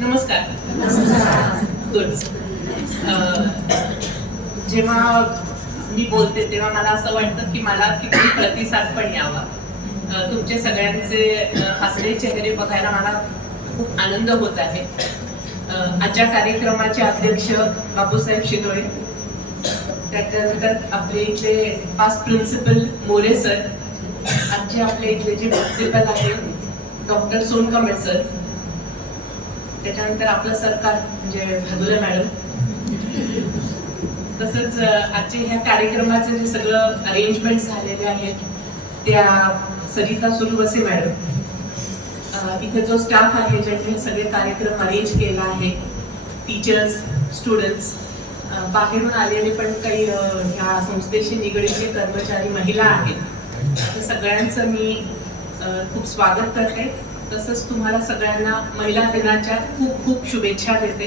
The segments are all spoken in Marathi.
नमस्कार. गुड. जेव्हा मी बोलते तेव्हा मला असं वाटतं की मला किती प्रतिसाद पण यावा. तुमचे सगळ्यांचे हसरे चेहरे बघायला मला खूप आनंद होत आहे. आजच्या कार्यक्रमाचे अध्यक्ष बापूसाहेब शिदोळे, त्याच्यानंतर आपले इथले पास्ट प्रिन्सिपल मोरे सर, आजचे आपले इथले जे प्रिन्सिपल आहेत डॉक्टर सोनकांबळे सर, त्याच्यानंतर आपलं सरकार म्हणजे भादुले मॅडम, तसंच आजचे ह्या कार्यक्रमाचे जे सगळं अरेंजमेंट झालेले आहेत त्या सरिता सुरवसे मॅडम, इथे जो स्टाफ आहे ज्यांनी सगळे कार्यक्रम अरेंज केला आहे, टीचर्स, स्टुडंट्स, बाहेरून आलेले पण काही ह्या संस्थेशी निगडीतले कर्मचारी महिला आहेत, सगळ्यांचं मी खूप स्वागत करते. तसंच तुम्हाला सगळ्यांना महिला दिनाच्या खूप खूप शुभेच्छा देते.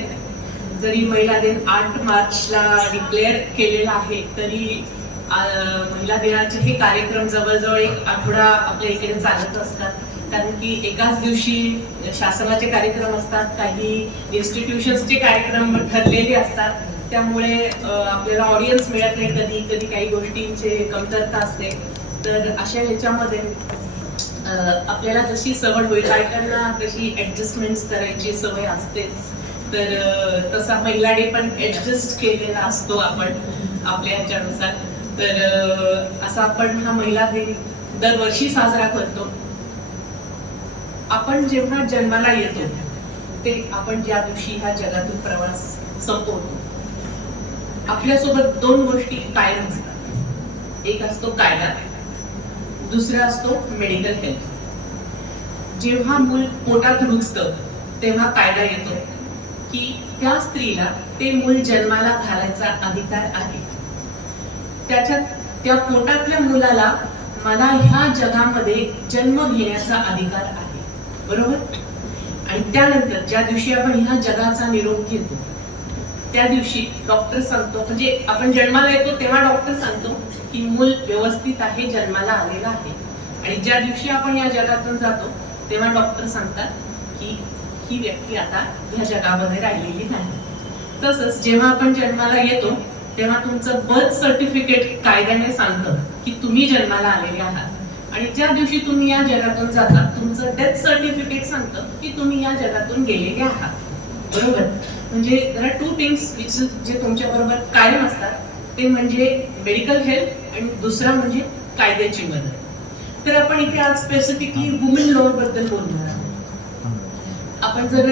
जरी महिला दिन 8 मार्चला डिक्लेअर केलेला आहे तरी महिला दिनाचे हे कार्यक्रम जवळजवळ एक आठवडा आपल्या इकडे चालत असतात, कारण की एकाच दिवशी शासनाचे कार्यक्रम असतात, काही इन्स्टिट्यूशन्सचे कार्यक्रम ठरलेले असतात, त्यामुळे आपल्याला ऑडियन्स मिळत नाही, कधी कधी काही गोष्टींचे कमतरता असते. तर अशा ह्याच्यामध्ये आपल्याला जशी सवय होईल, बायकांना तशी ऍडजस्टमेंट करायची सवय असतेच, तर तसा महिला डे पण ऍडजस्ट केलेला असतो आपण आपल्या ह्याच्यानुसार. तर असा आपण हा महिला दिन दरवर्षी साजरा करतो. आपण जेव्हा जन्माला येतो ते आपण ज्या दिवशी ह्या जगातून प्रवास संपवतो, आपल्यासोबत 2 गोष्टी कायम असतात. एक असतो कायदा, दुसरा असतो मेडिकल हेल्थ. जेव्हा मूल पोटात रुजतं तेव्हा कायदा येतो की त्या स्त्रीला ते मूल जन्माला घालायचा अधिकार आहे. त्या पोटातल्या मुलाला मला ह्या जगामध्ये जन्म घेण्याचा अधिकार आहे, बरोबर? आणि त्यानंतर ज्या दिवशी आपण ह्या जगाचा निरोप घेतो त्या दिवशी डॉक्टर सांगतो, म्हणजे आपण जन्माला येतो तेव्हा डॉक्टर सांगतो की मूल व्यवस्थित आहे, जन्माला आलेला आहे. आणि ज्या दिवशी आपण या जगातून जातो तेव्हा डॉक्टर सांगतात की ही व्यक्ती आता ह्या जगामध्ये राहिलेली नाही. तसंच जेव्हा आपण जन्माला येतो तेव्हा तुमचं बर्थ सर्टिफिकेट कायद्याने सांगतं की तुम्ही जन्माला आलेले आहात, आणि ज्या दिवशी तुम्ही या जगातून जाता तुमचं डेथ सर्टिफिकेट सांगतं की तुम्ही या जगातून गेलेले आहात, बरोबर? म्हणजे there are 2 things जे तुमच्या बरोबर कायम असतात, ते म्हणजे मेडिकल हेल्थ आणि दुसरा म्हणजे कायद्याची मदत. तर आपण इथे आज स्पेसिफिकली वुमेन लॉ बद्दल बोलणार आहोत. आपण जर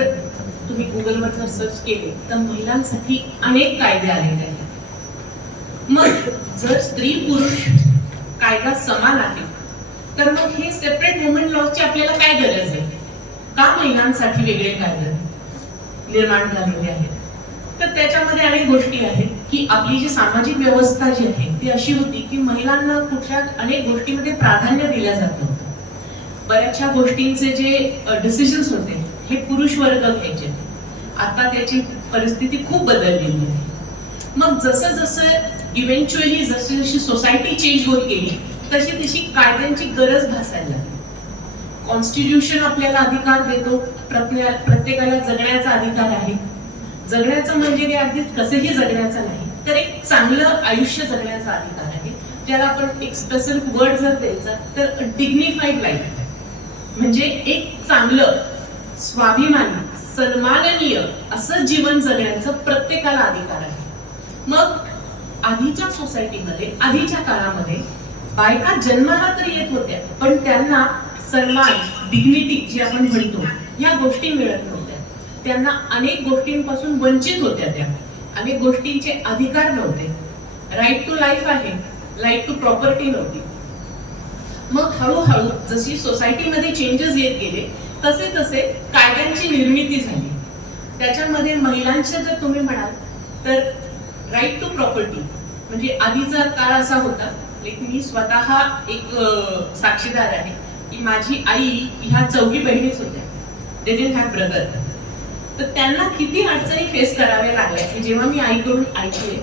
तुम्ही गुगलवर जर सर्च केले तर महिलांसाठी अनेक कायदे आलेले आहेत. मग जर स्त्री पुरुष कायदा समान आहे तर मग हे सेपरेट वुमेन लॉची आपल्याला काय गरज आहे? का महिलांसाठी वेगळे कायदे निर्माण झालेले आहेत? तर त्याच्यामध्ये अनेक गोष्टी आहेत की आपली जी सामाजिक व्यवस्था जी आहे ती अशी होती की महिलांना कुठल्या अनेक गोष्टीमध्ये प्राधान्य दिलं जातं. बऱ्याचशा गोष्टींचे जे डिसिजन्स होते हे पुरुष वर्ग घ्यायचे. आता त्याची परिस्थिती खूप बदललेली आहे. मग जसं जसं इव्हेंच्युअली जशी सोसायटी चेंज होत गेली तशी तशी कायद्यांची गरज भासायला लागली. कॉन्स्टिट्यूशन आपल्याला अधिकार देतो, प्रत्येकाला जगण्याचा अधिकार आहे. जगण्याचं म्हणजे काय अगदी कसंही जगण्याचं नाही, तर एक चांगलं आयुष्य जगण्याचा अधिकार आहे, ज्याला आपण एक स्पेसिफिक वर्ड जर द्यायचा तर डिग्निफाईड लाईफ, म्हणजे एक चांगलं स्वाभिमानी सन्माननीय असं जीवन जगण्याचं प्रत्येकाला अधिकार आहे. मग आधीच्या सोसायटीमध्ये, आधीच्या काळामध्ये बायका जन्माला तर येत होत्या पण त्यांना सन्मान, डिग्निटी जी आपण म्हणतो, या गोष्टी मिळत नव्हत्या. त्यांना अनेक गोष्टींपासून वंचित होत्या. त्या अनेक गोष्टींचे अधिकार नव्हते. राईट टू लाईफ आहे, राईट टू प्रॉपर्टी नव्हती. मग हळूहळू जशी सोसायटीमध्ये चेंजेस येत गेले तसे तसे कायद्यांची निर्मिती झाली. त्याच्यामध्ये महिलांचे जर तुम्ही म्हणाल तर राईट टू प्रॉपर्टी, म्हणजे आधीचा काळ असा होता, मी स्वतः एक साक्षीदार आहे की माझी आई ह्या 4 बहिणीच होत्या, दे डिडंट हॅव ब्रदर. तर त्यांना किती अडचणी फेस कराव्या लागल्या की जेव्हा मी आईकडून ऐकले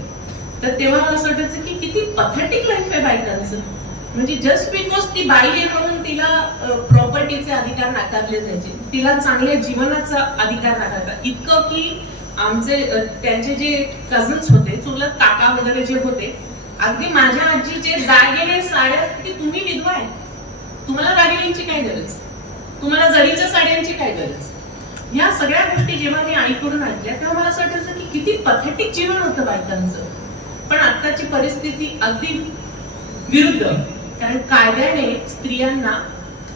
तर तेव्हा मला असं वाटायचं की किती पथेटिक लाईफ आहे बायकांचं. म्हणजे जस्ट बिकॉज ती बाई आहे म्हणून तिला प्रॉपर्टीचे अधिकार नाकारले जायचे, तिला चांगल्या जीवनाचा अधिकार नाकारला, इतकं की आमचे त्यांचे जे कझन्स होते, चुलत काका वगैरे जे होते, अगदी माझ्या आजीचे दागिने साड्या, की तुम्ही विधवा आहे, तुम्हाला दागिन्यांची काय गरज, तुम्हाला जरीच्या साड्यांची काय गरज. ह्या सगळ्या गोष्टी जेव्हा मी आईकडून ऐकल्या तेव्हा मला असं वाटायचं की किती पथेटिक जीवन होतं बायकांचं. पण आताची परिस्थिती अगदी विरुद्ध, कारण कायद्याने स्त्रियांना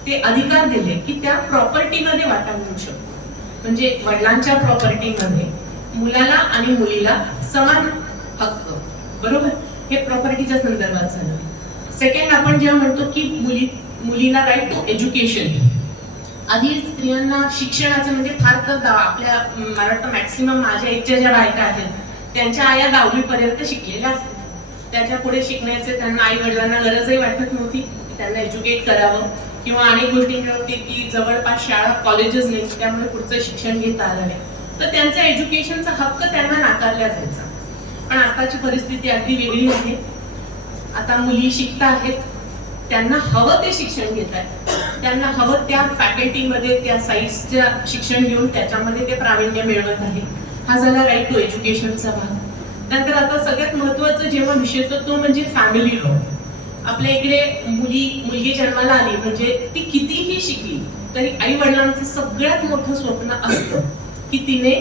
ते अधिकार दिले की त्या प्रॉपर्टीमध्ये वाटा घेऊ शकतो. म्हणजे वडिलांच्या प्रॉपर्टीमध्ये मुलाला आणि मुलीला समान हक्क, बरोबर, हे प्रॉपर्टीच्या संदर्भात झालं. सेकंड, आपण जेव्हा म्हणतो की मुलीला राईट टू एज्युकेशन, आधी स्त्रियांना शिक्षणाचं म्हणजे फार तर आपल्या मला वाटतं मॅक्सिमम माझ्या इच्छा ज्या बायका आहेत त्यांच्या आया 10वी पर्यंत शिकलेल्या असतात. त्याच्या पुढे शिकण्याचे त्यांना आई वडिलांना गरजही वाटत नव्हती, त्यांना एज्युकेट करावं, किंवा अनेक गोष्टी होती की जवळपास शाळा कॉलेजेस नाही, त्यामुळे पुढचं शिक्षण घेता आलं नाही, तर त्यांचा एज्युकेशनचा हक्क त्यांना नाकारला जायचा. पण आताची परिस्थिती अगदी वेगळी आहे. आता मुली शिकता आहेत, त्यांना हवं ते शिक्षण घेत आहेत, त्यांना हवं त्या फॅकल्टीमध्ये त्या साईट्सच्या शिक्षण घेऊन त्याच्यामध्ये ते प्रावीण्य मिळवत आहे. हा झाला राईट टू एज्युकेशनचा भाग. नंतर आता सगळ्यात महत्वाचं जेव्हा विषय तो म्हणजे फॅमिली लॉ. आपल्या इकडे मुलगी जन्माला आली म्हणजे ती कितीही शिकली तरी आई वडिलांचं सगळ्यात मोठं स्वप्न असतं की तिने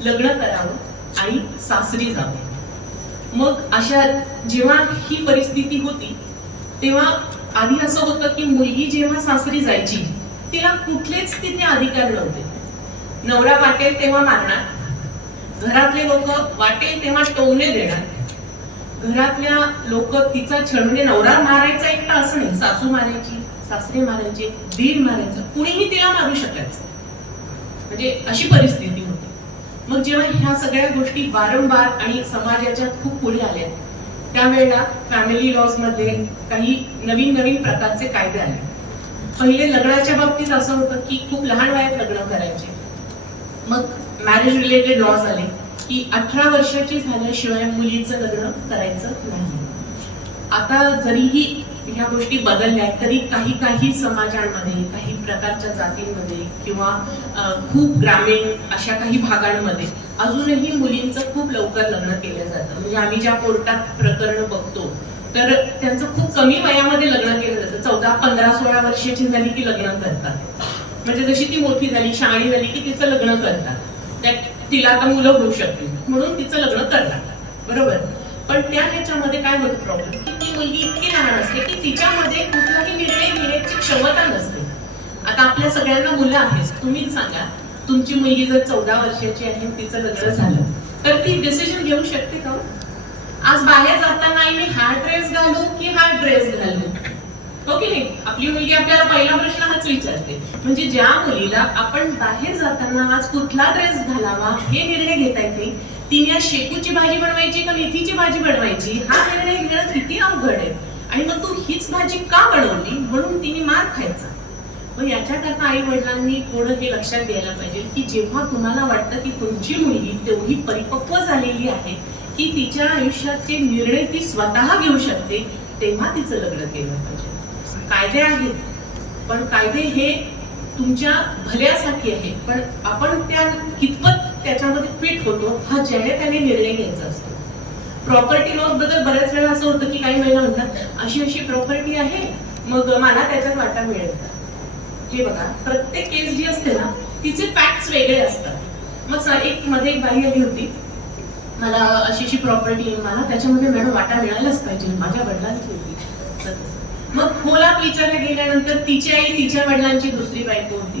लग्न करावं आणि सासरी जावं. मग अशा जेव्हा ही परिस्थिती होती तेव्हा आधी असं होतं की मुलगी जेव्हा सासरी जायची तिला कुठलेच तिथे अधिकार नव्हते. नवरा वाटेल तेव्हा मारणार, घरातले लोक वाटेल तेव्हा टोमणे देणार, घरातल्या लोक तिचा छळ, म्हणजे नवरा मारायचा एकटा असं नाही, सासू मारायची, सासरे मारायचे, दीर मारायचं, कुणीही तिला मारू शकायचं, म्हणजे अशी परिस्थिती होती. मग जेव्हा ह्या सगळ्या गोष्टी वारंवार आणि समाजाच्या खूप पुढे आल्या त्यावेळेला फॅमिली लॉज मध्ये काही नवीन प्रकारचे कायदे आले. पहिले लग्नाच्या बाबतीत असं होतं की खूप लहान वयात लग्न करायचे. मग मॅरेज रिलेटेड लॉज आले की 18 वर्षाची झाल्याशिवाय मुलीचं लग्न करायचं नाही. आता जरीही ह्या गोष्टी बदलल्या तरी काही समाजांमध्ये, काही प्रकारच्या जातींमध्ये किंवा खूप ग्रामीण अशा काही भागांमध्ये अजूनही मुलींचं खूप लवकर लग्न केलं जातं. म्हणजे आम्ही ज्या कोर्टात प्रकरण बघतो तर त्यांचं खूप कमी वयामध्ये लग्न केलं जातं. 14, 15, 16 वर्षाची झाली की लग्न करतात. म्हणजे जशी ती मोठी झाली, शहाणी झाली की तिचं लग्न करतात, तिला आता मुलं होऊ शकतील म्हणून तिचं लग्न करतात, बरोबर. पण त्या ह्याच्यामध्ये काय होतं प्रॉब्लेम की ती मुलगी इतकी लहान असते की तिच्यामध्ये कुठलाही निर्णय घेण्याची क्षमता नसते. आता आपल्या सगळ्यांना मुलं आहेत, तुम्हीच सांगा, तुमची मुलगी जर 14 वर्षाची आहे, तिचं लग्न झालं तर ती डिसिजन घेऊ शकते का? आज बाहेर जाताना मी हा ड्रेस घालू की हा ड्रेस घालू, हो की नाही? आपली मुलगी आपल्याला पहिला प्रश्न हाच विचारते. म्हणजे ज्या मुलीला आपण बाहेर जाताना आज कुठला ड्रेस घालावा हे निर्णय घेता येते, तिने शेपूची भाजी बनवायची का मेथीची भाजी बनवायची हा निर्णय घेणं किती अवघड आहे. आणि मग तू हीच भाजी का बनवली म्हणून तिने मार खायचा. मग याच्याकरता आई वडिलांनी थोडं हे लक्षात द्यायला पाहिजे की जेव्हा तुम्हाला वाटतं की तुमची मुलगी तेवढी परिपक्व झालेली आहे की तिच्या आयुष्याचे निर्णय ती स्वतः घेऊ शकते, तेव्हा तिचं लग्न केलं पाहिजे. कायदे आहेत, पण कायदे हे तुमच्या भल्यासाठी आहे, पण आपण त्या कितपत त्याच्यामध्ये फिट होतो हा ज्याने त्याने निर्णय घ्यायचा असतो. प्रॉपर्टी लॉ बद्दल बऱ्याच वेळा असं होतं की काही महिला म्हणतात अशी प्रॉपर्टी आहे मग मला त्याच्यात वाटा मिळेल का. हे बघा, प्रत्येक केस जी असते ना तिचे फॅक्ट्स वेगळे असतात. मग एक मध्ये एक बाई आली होती, मला अशी प्रॉपर्टी, मला त्याच्यामध्ये मॅडम वाटा मिळायलाच पाहिजे, माझ्या वडिलांची होती. मग खोलात विचारल्या गेल्यानंतर तिची आई तिच्या वडिलांची दुसरी बायको होती.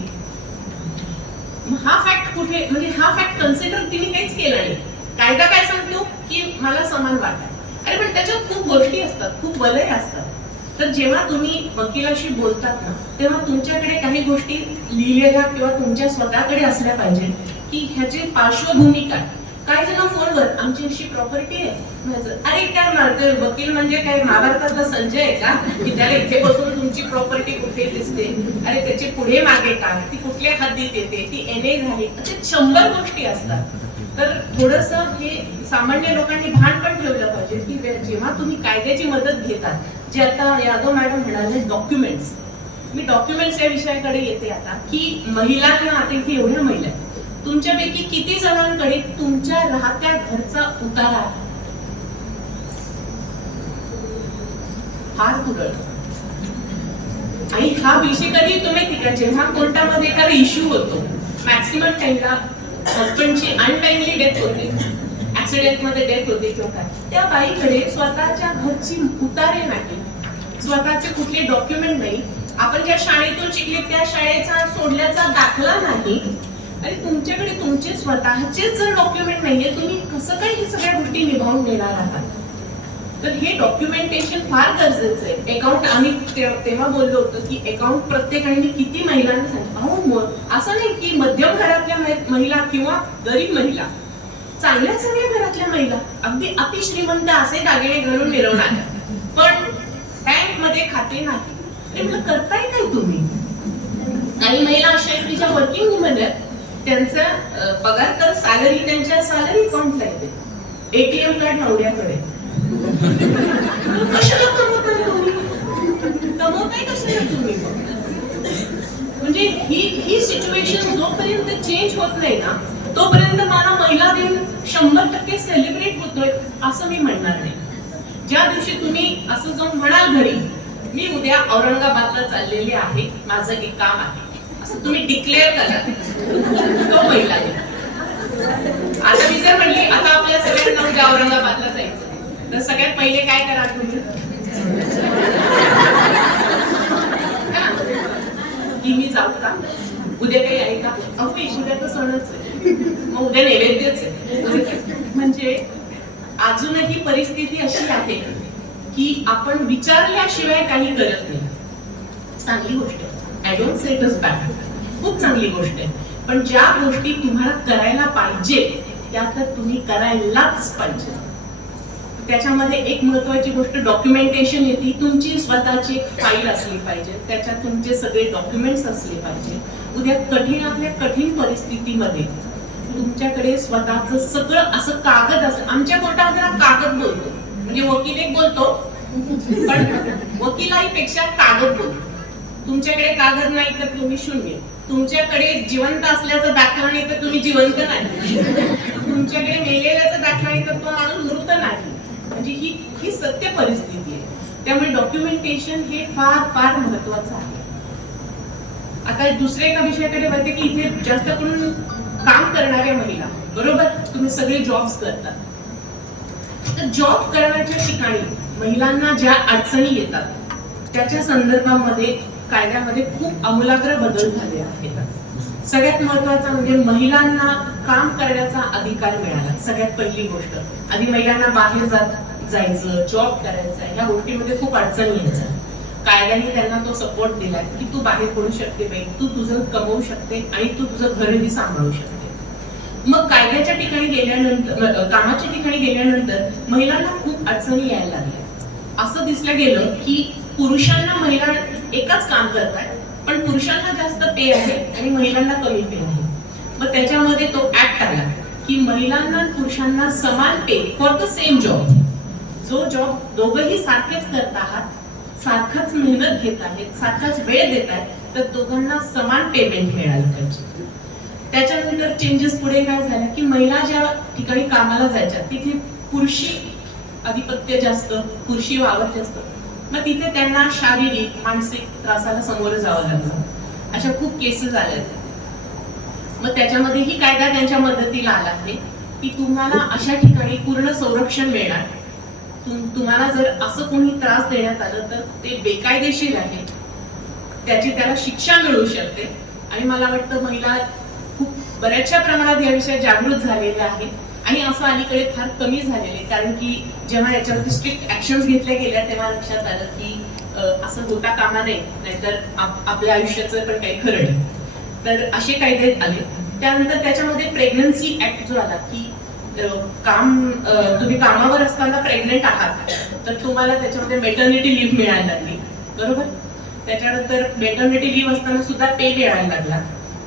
हा फॅक्ट कुठे, म्हणजे हा फॅक्ट कन्सिडर तिने काहीच केला नाही. कायदा काय सांगतो की मला समान वाटा. अरे पण त्याच्यात खूप गोष्टी असतात, खूप वलय असतात. तर जेव्हा तुम्ही वकिलाशी बोलतात ना तेव्हा तुमच्याकडे काही गोष्टी लिहिलेल्या किंवा तुमच्या स्वतःकडे असल्या पाहिजे की ह्याची पार्श्वभूमी काय जण फोनवर आमची अशी प्रॉपर्टी आहे, अरे काय मारतोय वकील म्हणजे काय महाभारतातला संजय आहे का की त्याला इथे बसून तुमची प्रॉपर्टी कुठे दिसते, अरे त्याचे पुढे मागे काय, ती कुठल्या हद्दीत येते, ती एनए झाली, असे 100 गोष्टी असतात. तर थोडस हे सामान्य लोकांनी भान पण ठेवलं पाहिजे की जेव्हा तुम्ही कायद्याची मदत घेतात, जे आता यादव मॅडम म्हणाले डॉक्युमेंट्स, मी डॉक्युमेंट्स या विषयाकडे येते आता, की महिलांना आता इथे एवढ्या महिला आहेत, तुमच्यापैकी किती जणांकडे तुमच्या राहत्या घरचा उतारा आहे? हात पुरळ. आणि हा विषय कधी तुम्ही जेव्हा कोर्टामध्ये एखादा इश्यू होतो, मॅक्सिमम टाइमला हजबंडची अनटाइमली डेथ होते, ऍक्सिडेंट मध्ये डेथ होते किंवा काय, त्या बाईकडे स्वतःच्या घरची उतारे नाही, स्वतःचे कुठले डॉक्युमेंट नाही, आपण ज्या शाळेतून शिकले त्या शाळेचा सोडल्याचा दाखला नाही, आणि तुमच्याकडे तुमचे स्वतःचेच जर डॉक्युमेंट नाहीये, तुम्ही कसं काय ही सगळ्या गोष्टी निभावून घेणार आहात? तर हे डॉक्युमेंटेशन फार गरजेचं आहे. अकाउंट आम्ही तेव्हा बोललो होतो की अकाउंट प्रत्येकाने किती महिलांना सांगितलं, असं नाही की मध्यम घरातल्या महिला किंवा गरीब महिला, चांगल्या घरातल्या महिला अगदी अतिश्रीमंत असे दागिने घालून मिरवणार, पण बँक मध्ये खाते नाही. अरे मला करताय काय तुम्ही? काही महिला अशा आहेत की ज्या वर्किंग वुमन आहेत, त्यांचा पगार तर सॅलरी त्यांच्या सॅलरी अकाउंटला येते, एटीएम कार्ड नवऱ्याकडे. कशाला कमवताय तुम्ही? कमवताय कशाला तुम्ही? म्हणजे ही सिच्युएशन जोपर्यंत चेंज होत नाही ना, तोपर्यंत मला महिला दिन 100% सेलिब्रेट होतोय असं मी म्हणणार नाही. ज्या दिवशी तुम्ही असं जाऊन म्हणाल घरी, मी उद्या औरंगाबादला चाललेले आहे, माझं एक काम आहे, असं तुम्ही डिक्लेअर करा, तो महिला दिन. आता मी जर म्हणली आता आपल्या सगळ्यांना उद्या औरंगाबादला जायचं, तर सगळ्यात पहिले काय करा तुम्ही? की मी जाऊ का? उद्या काही आहे का? उद्या तर सणच आहे, मग उद्या नैवेद्यच आहे. म्हणजे अजूनही परिस्थिती अशी आहे की आपण विचारल्याशिवाय काही करत नाही. चांगली गोष्ट आहे, I don't say it is bad, खूप चांगली गोष्ट आहे, पण ज्या गोष्टी तुम्हाला करायला पाहिजे त्या तर तुम्ही करायलाच पाहिजे. त्याच्यामध्ये एक महत्वाची गोष्ट डॉक्युमेंटेशन येते. तुमची स्वतःची फाईल असली पाहिजे, त्याच्यात तुमचे सगळे डॉक्युमेंट्स असले पाहिजे. उद्या कठीणातल्या कठीण परिस्थितीमध्ये तुमच्याकडे स्वतःचं सगळं असं कागद असं. आमच्या कोर्टामध्ये कागद बोलतो, म्हणजे वकील एक बोलतो, पण वकिलाईपेक्षा कागद बोलतो. तुमच्याकडे कागद नाही तर तुम्ही शून्य. तुमच्याकडे जिवंत असल्याचा दाखला नाही तर तुम्ही जिवंत नाही. तुमच्याकडे मेलेल्याचा दाखला नाही तर तो माणूस मृत नाही. म्हणजे ही सत्य परिस्थिती आहे. त्यामुळे डॉक्युमेंटेशन हे फार फार महत्वाचं आहे. आता दुसऱ्या एका विषयाकडे वळते की इथे जास्त करून काम करणाऱ्या महिला, बरोबर, तुम्ही सगळे जॉब्स करतात, तर जॉब करण्याच्या ठिकाणी महिलांना ज्या अडचणी येतात त्याच्या संदर्भामध्ये कायद्यामध्ये खूप आमूलाग्र बदल झाले आहेत. सगळ्यात महत्वाचा म्हणजे महिलांना काम करण्याचा अधिकार मिळाला. सगळ्यात पहिली गोष्ट, आधी महिलांना बाहेर जायचं, जॉब करायचा, या गोष्टीमध्ये खूप अडचणी यायच्या. कायद्याने त्यांना तो सपोर्ट दिलाय की तू बाहेर पडू शकते बाई, तू तुझं कमवू शकते आणि तू तुझं घरही सांभाळू शकते. मग कायद्याच्या ठिकाणी गेल्यानंतर, कामाच्या ठिकाणी गेल्यानंतर महिलांना खूप अडचणी यायला लागल्या. असं दिसलं गेलं की पुरुषांना महिला एकच काम करतात, पण पुरुषांना जास्त पे आहे आणि महिलांना कमी पे आहे. मग त्याच्यामध्ये तो ऍक्ट आला की महिलांना आणि पुरुषांना समान पे फॉर द सेम जॉब. जो जॉब दोघंही सारखेच करत आहात, सारखाच मेहनत घेत आहेत, सारखाच वेळ देत आहेत, तर दोघांना समान पेमेंट मिळालं पाहिजे. त्याच्यानंतर चेंजेस पुढे काय झाल्या की महिला ज्या ठिकाणी कामाला जायच्या तिथे पुरुषी आधिपत्य जास्त, पुरुषी वावर जास्त. मग तिथे त्यांना शारीरिक मानसिक त्रासाला सामोरं जावं लागलं. अशा खूप केसेस आल्या. मग त्याच्यामध्येही कायदा त्यांच्या मदतीला आला आहे की तुम्हाला अशा ठिकाणी पूर्ण संरक्षण मिळणार. तुम्हाला जर असं कोणी त्रास देण्यात आलं तर ते बेकायदेशीर आहे, त्याला शिक्षा मिळू शकते. आणि मला वाटतं महिला खूप बऱ्याचशा प्रमाणात या विषयात जागृत झालेल्या आहेत. आणि असं अलीकडे फार कमी झालेले, कारण की जेव्हा याच्यावरती स्ट्रिक्ट ऍक्शन्स घेतल्या गेल्या तेव्हा लक्षात आलं की असं होता कामा नये, नाहीतर आपल्या आयुष्याचं पण काही खरं नाही. तर असे कायदे आले. त्यानंतर त्याच्यामध्ये प्रेग्नन्सी ऍक्ट जो आला की तुम्ही कामावर असताना प्रेग्नेंट आहात तर तुम्हाला त्याच्यामध्ये मेटर्निटी लिव्ह मिळायला लागली, बरोबर. त्याच्यानंतर मेटर्निटी लिव्ह असताना सुद्धा पे मिळायला लागला,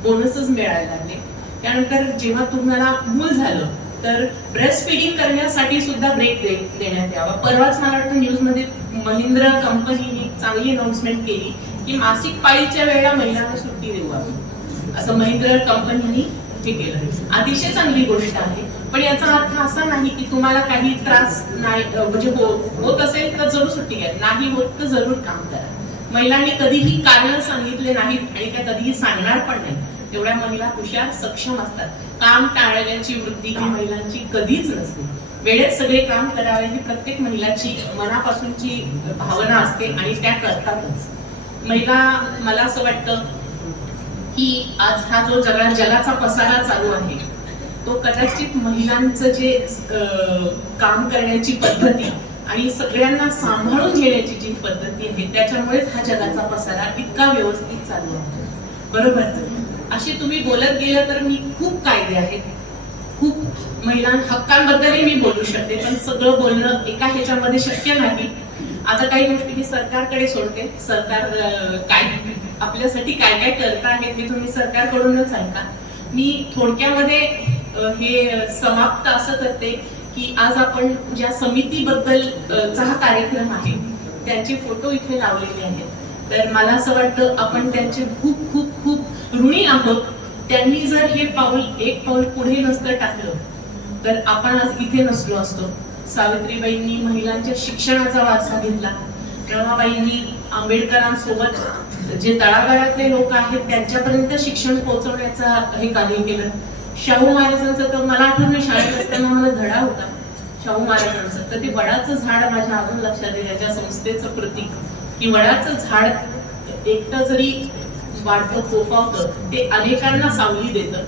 बोनसेस मिळायला लागले. त्यानंतर जेव्हा तुम्हाला मूल झालं तर ब्रेस्ट फीडिंग करण्यासाठी सुद्धा ब्रेक देण्यात यावा. परवाच मला वाटतं न्यूज मध्ये महिंद्रा कंपनीने चांगली अनाउन्समेंट केली की मासिक पाळीच्या वेळेला महिलांना सुट्टी देऊ आपण, असं महिंद्रा कंपनीने हे केलं. अतिशय चांगली गोष्ट आहे, पण याचा अर्थ असा नाही की तुम्हाला काही त्रास नाही म्हणजे होत असेल तर जरूर सुट्टी घ्या, नाही होत तर जरूर काम करा. महिलांनी कधीही कारण सांगितले नाहीत आणि त्या कधीही सांगणार पण नाही. एवढ्या महिला हुशार सक्षम असतात. काम टाळण्याची वृत्ती ही महिलांची कधीच नसते. वेळेत सगळे काम करावे ही प्रत्येक महिलाची मनापासूनची भावना असते आणि त्या करतातच. महिला, मला असं वाटतं की आज हा जो जगाचा पसारा चालू आहे तो कदाचित महिलांचं जे काम करण्याची पद्धती आणि सगळ्यांना सांभाळून घेण्याची जी पद्धती आहे त्याच्यामुळेच हा जगाचा पसारा इतका व्यवस्थित चालू आहे. बरोबर. असे तुम्ही बोलत गेलं तर मी खूप कायदे आहेत, खूप महिला हक्कांबद्दलही मी बोलू शकते, पण सगळं बोलणं एका ह्याच्यामध्ये शक्य नाही. आता काही गोष्टी मी सरकारकडे सोडते. सरकार काय आपल्यासाठी काय काय करत आहे ते तुम्ही सरकारकडूनच ऐका. मी थोडक्यामध्ये हे समाप्त असं करते की आज आपण ज्या समितीबद्दलचा हा कार्यक्रम आहे त्यांचे फोटो इथे लावलेले आहेत. तर मला असं वाटतं आपण त्यांचे खूप खूप खूप ऋणी आहोत. त्यांनी जर हे एक पाऊल पुढे नसतं टाकलं तर आपण आज इथे नसलो असतो. सावित्रीबाईंनी महिलांच्या शिक्षणाचा वारसा घेतला. रमाबाईंनी आंबेडकरांसोबत जे तळागाळातले लोक आहेत त्यांच्यापर्यंत शिक्षण पोहोचवण्याचा हे कार्य केलं. शाहू महाराजांचं तर मला आठवण, शाळेत असताना मला धडा होता शाहू महाराजांचं, तर ते वडाचं झाड माझ्या अजून लक्षात आहे. त्याच्या संस्थेचं प्रतीक की वडाचं झाड एकटं जरी वाढतं फोफावतं ते अनेकांना सावली देतं,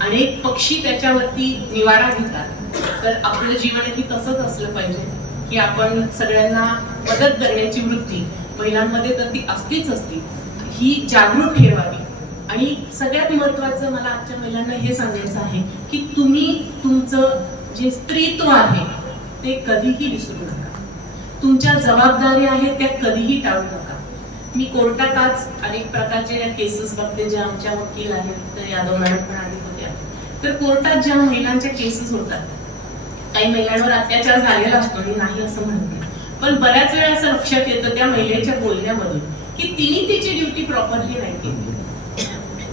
अनेक पक्षी त्याच्यावरती निवारा घेतात. तर आपलं जीवनही तसंच असलं पाहिजे की आपण सगळ्यांना मदत करण्याची वृत्ती महिलांमध्ये तर ती असतीच असती, ही जागृत ठेवावी. आणि सगळ्यात महत्वाचं मला आजच्या महिलांना हे सांगायचं आहे की तुम्ही तुमचं जे स्त्रीत्व आहे ते कधीही विसरू नका. तुमच्या जबाबदाऱ्या आहेत त्या कधीही टाळू नका. मी कोर्टात आज अनेक प्रकारच्या केसेस बघते, ज्या आमच्या वकील आहेत तर यादव मॅडम पण आधी होत्या. तर कोर्टात ज्या महिलांच्या केसेस होतात, काही महिलांवर अत्याचार झालेला असतो, मी नाही असं म्हणते, पण बऱ्याच वेळा असं लक्षात येतं त्या महिलेच्या बोलण्यामधून की तिने तिची ड्युटी प्रॉपरली नाही केली.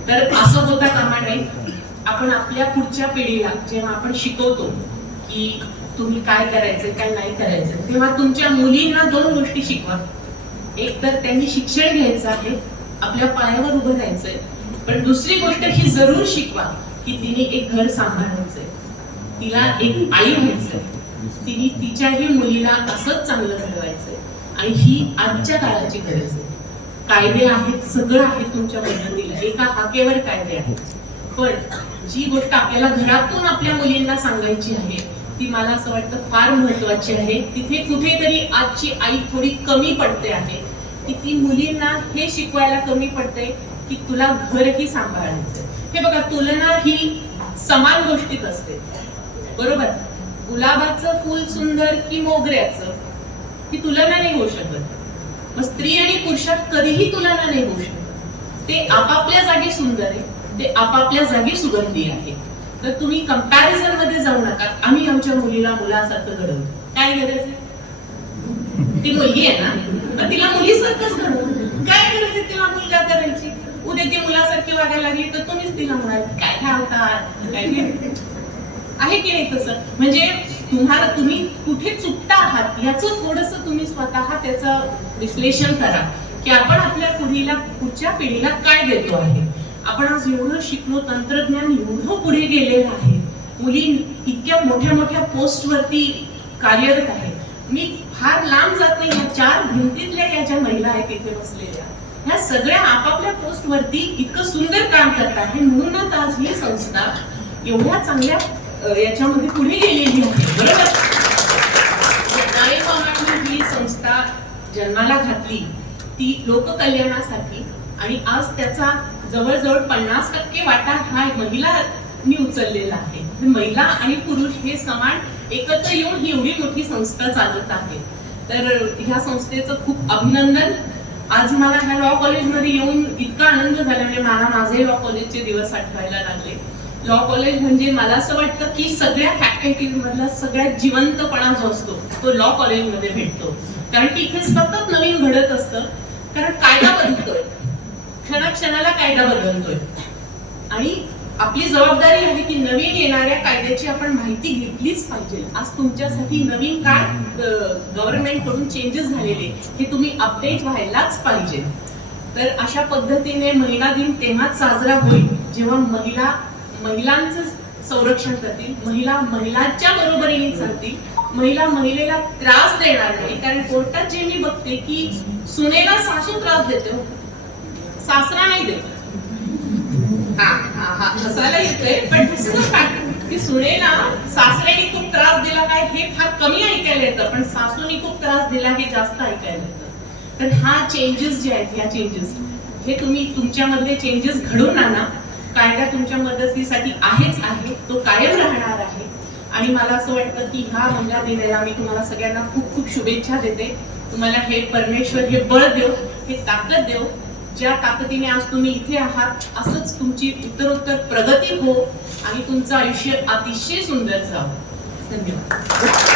तर असं होता कामा नये. आपण आपल्या पुढच्या पिढीला जेव्हा आपण शिकवतो की तुम्ही काय करायचं काय नाही करायचं, तेव्हा तुमच्या मुलींना दोन गोष्टी शिकवा. एक तर त्यांनी शिक्षण घ्यायचं आहे, आपल्या पायावर उभं राहायचंय, पण दुसरी गोष्ट ही जरूर शिकवा की तिने एक घर सांभाळायचंय, तिला एक आई व्हायचंय, तिने तिच्याही मुलीला असंच चांगलं घडवायचंय. आणि ही आजच्या काळाची गरज आहे. कायदे आहेत, सगळं आहे तुमच्या मदतीला, एका हाकेवर कायदे आहेत, पण जी गोष्ट आपल्याला घरातून आपल्या मुलींना सांगायची आहे ती मला असं वाटतं फार महत्वाची आहे. तिथे कुठेतरी आजची आई थोडी कमी पडते आहे की ती मुलींना हे शिकवायला कमी पडते की तुला घरही सांभाळायचं. हे बघा, तुलना ही समान गोष्टीत असते, बरोबर. गुलाबाचं फुल सुंदर की मोगऱ्याचं, ही तुलना नाही होऊ शकत. मग स्त्री आणि पुरुषात कधीही तुलना नाही होऊ शकत. ते आपापल्या जागी सुंदर आहे, ते आपापल्या जागी सुगंधी आहे. तर तुम्ही कंपॅरिझन मध्ये जाऊ नका. आम्ही आमच्या मुलीला मुलासारखं घडवू, काय गरज आहे? ती मुलगी आहे ना, तर तिला मुलीसारखंच घडवू. काय गरज आहे तिला मुलगा करायची? उद्या ती मुलासारखी वागायला लागली तर तुम्हीच तिला म्हणाल काय घालतात, काय आहे की नाही तसं? म्हणजे तुम्ही कुठे चुकता आहात याचं थोडंसं तुम्ही स्वतः त्याचं विश्लेषण करा की आपण आपल्या पुढच्या पिढीला काय देतो आहे. आपण आज एवढं शिकलो, तंत्रज्ञान एवढं पुढे गेलेलं आहे, मुली इतक्या मोठ्या मोठ्या पोस्ट वरती कार्यरत आहे. मी फार लांब जात नाही, या चार भिंतीतल्या या ज्या महिला आहेत तिथे बसलेल्या, ह्या सगळ्या आपापल्या पोस्ट वरती इतकं सुंदर काम करत आहे. म्हणूनच आज ही संस्था एवढ्या चांगल्या याच्यामध्ये पुढे गेलेली आहे, बरोबर. ही संस्था जन्माला घातली ती लोककल्याणासाठी, आणि आज त्याचा जवळजवळ 50% वाटा हा महिलांनी उचललेला आहे. महिला आणि पुरुष हे समान एकत्र येऊन ही एवढी मोठी संस्था चालत आहे. तर ह्या संस्थेचं खूप अभिनंदन. आज मला ह्या लॉ कॉलेजमध्ये येऊन इतका आनंद झाला, म्हणजे मला माझे लॉ कॉलेजचे दिवस आठवायला लागले. लॉ कॉलेज म्हणजे मला असं वाटतं की सगळ्या फॅकल्टी मधला सगळ्यात जिवंतपणा जो असतो तो लॉ कॉलेजमध्ये भेटतो, कारण की इथे सतत नवीन घडत असतं. कारण कायदा बदलतोय, क्षणाक्षणाला कायदा बदलतोय आणि आपली जबाबदारी आहे की नवीन येणाऱ्या कायद्याची आपण माहिती घेतलीच पाहिजे. आज तुमच्यासाठी नवीन काय गव्हर्नमेंट कडून चेंजेस झालेले हे तुम्ही अपडेट व्हायलाच पाहिजे. तर अशा पद्धतीने महिला दिन तेव्हाच साजरा होईल जेव्हा महिलांचं संरक्षण करतील, महिलांच्या बरोबरीने चालतील, महिलेला त्रास देणार नाही. कारण कोर्टात जे मी बघते की सुनेला सासू त्रास देतो, सासरा नाही देत. हसायला येतंय पण की सुनेला सासऱ्याने खूप त्रास दिला काय हे फार कमी ऐकायला येतं, पण सासूने खूप त्रास दिला हे जास्त ऐकायला येतं. तर हा चेंजेस जे आहेत, ह्या चेंजेस हे तुम्ही तुमच्यामधले चेंजेस घडवून आणा. कायदा तुमच्या मदतीसाठी आहेच आहे, तो कायम राहणार आहे. आणि मला असं वाटतं की ह्या महिला दिनाला मी तुम्हाला सगळ्यांना खूप खूप शुभेच्छा देते. तुम्हाला हे परमेश्वर हे बळ देव, हे ताकद देव. ज्या ताकदीने आज तुम्ही इथे आहात असंच तुमची उत्तरोत्तर प्रगती हो आणि तुमचं आयुष्य अतिशय सुंदर जावं. धन्यवाद.